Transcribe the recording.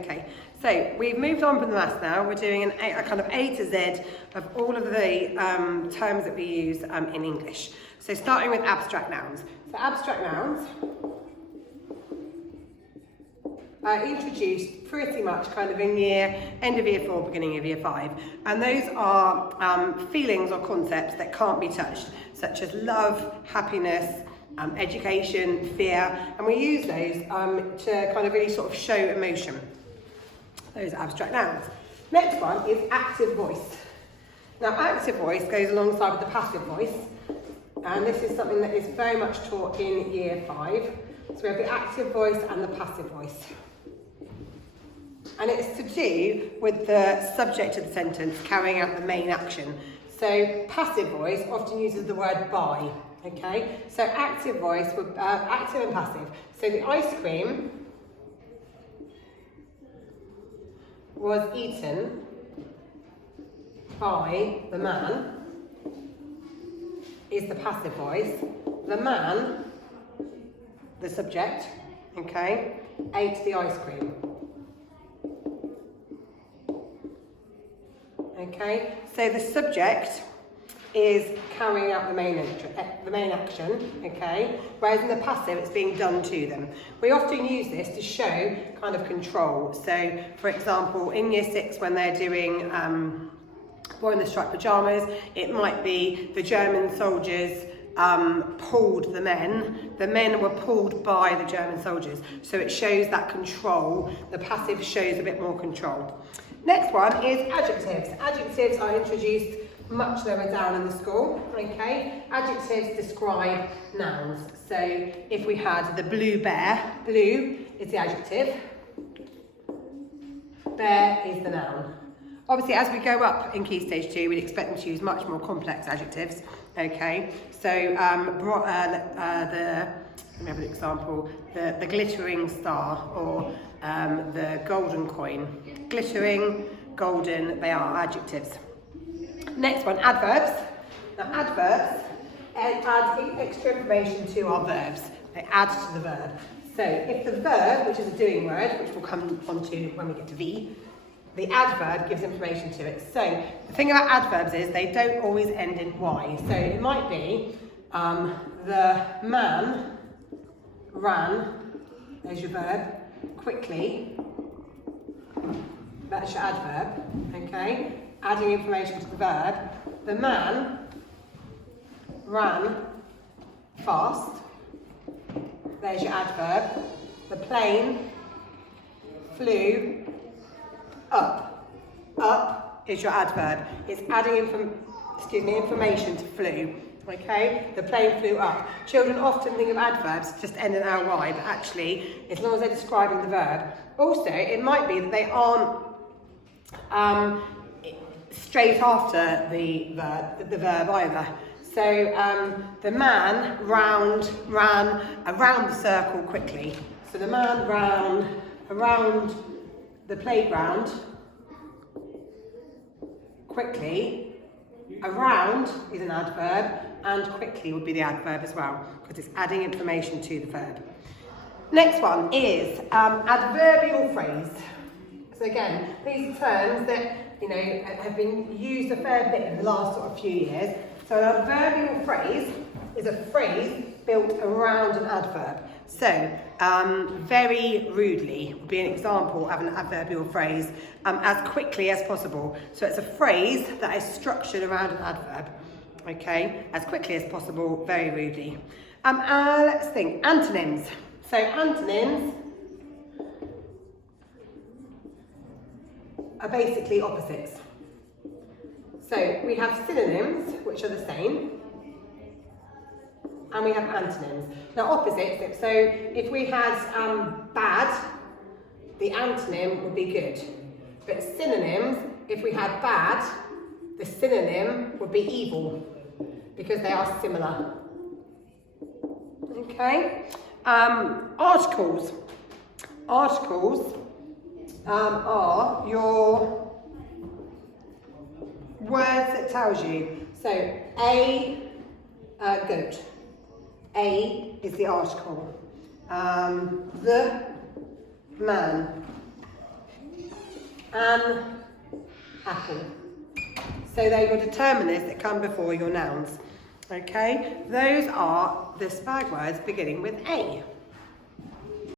Okay, so we've moved on from the maths now. We're doing a kind of A to Z of all of the terms that we use in English. So starting with abstract nouns. So abstract nouns are introduced pretty much kind of in end of year 4, beginning of year 5. And those are feelings or concepts that can't be touched, such as love, happiness, education, fear, and we use those to kind of really sort of show emotion. Those are abstract nouns. Next one is active voice. Now active voice goes alongside with the passive voice, and this is something that is very much taught in year 5. So we have the active voice and the passive voice. And it's to do with the subject of the sentence carrying out the main action. So passive voice often uses the word by, okay? So active voice, active and passive. So the ice cream was eaten by the man is the passive voice. The man, the subject, okay, ate the ice cream. Okay, so the subject is carrying out the main action, okay, whereas in the passive it's being done to them. We often use this to show kind of control. So, for example, in year 6 when they're doing Boy in the Striped Pyjamas, it might be the German soldiers pulled the men were pulled by the German soldiers. So it shows that control. The passive shows a bit more control. Next one is adjectives. Adjectives are introduced much lower down in the school, okay? Adjectives describe nouns. So if we had the blue bear, blue is the adjective, bear is the noun. Obviously, as we go up in Key Stage 2, we'd expect them to use much more complex adjectives, okay? So let me have an example, the glittering star or the golden coin. Glittering, golden, they are adjectives. Next one, adverbs. Now adverbs add extra information to our verbs. They add to the verb. So if the verb, which is a doing word, which we'll come on to when we get to V, the adverb gives information to it. So the thing about adverbs is they don't always end in Y. So it might be the man ran, there's your verb, quickly, that's your adverb, okay? Adding information to the verb. The man ran fast, there's your adverb. The plane flew up, up is your adverb. It's adding information to flew. Okay, the plane flew up. Children often think of adverbs just end in ly, but actually, as long as they're describing the verb. Also, it might be that they aren't straight after the verb either. So the man ran around the circle quickly. So the man ran around the playground quickly. Around is an adverb, and quickly would be the adverb as well, because it's adding information to the verb. Next one is adverbial phrase. So again, these are terms that have been used a fair bit in the last sort of few years. So an adverbial phrase is a phrase built around an adverb. So very rudely would be an example of an adverbial phrase, as quickly as possible. So it's a phrase that is structured around an adverb, okay, as quickly as possible, very rudely. Let's think, antonyms. So antonyms are basically opposites. So we have synonyms, which are the same, and we have antonyms. Now opposites, so if we had bad, the antonym would be good. But synonyms, if we had bad, the synonym would be evil, because they are similar. Okay? Articles. Articles are your words that tells you. So a goat. A is the article. The man. an apple. So they're your determiners that come before your nouns. Okay, those are the SPAG words beginning with A.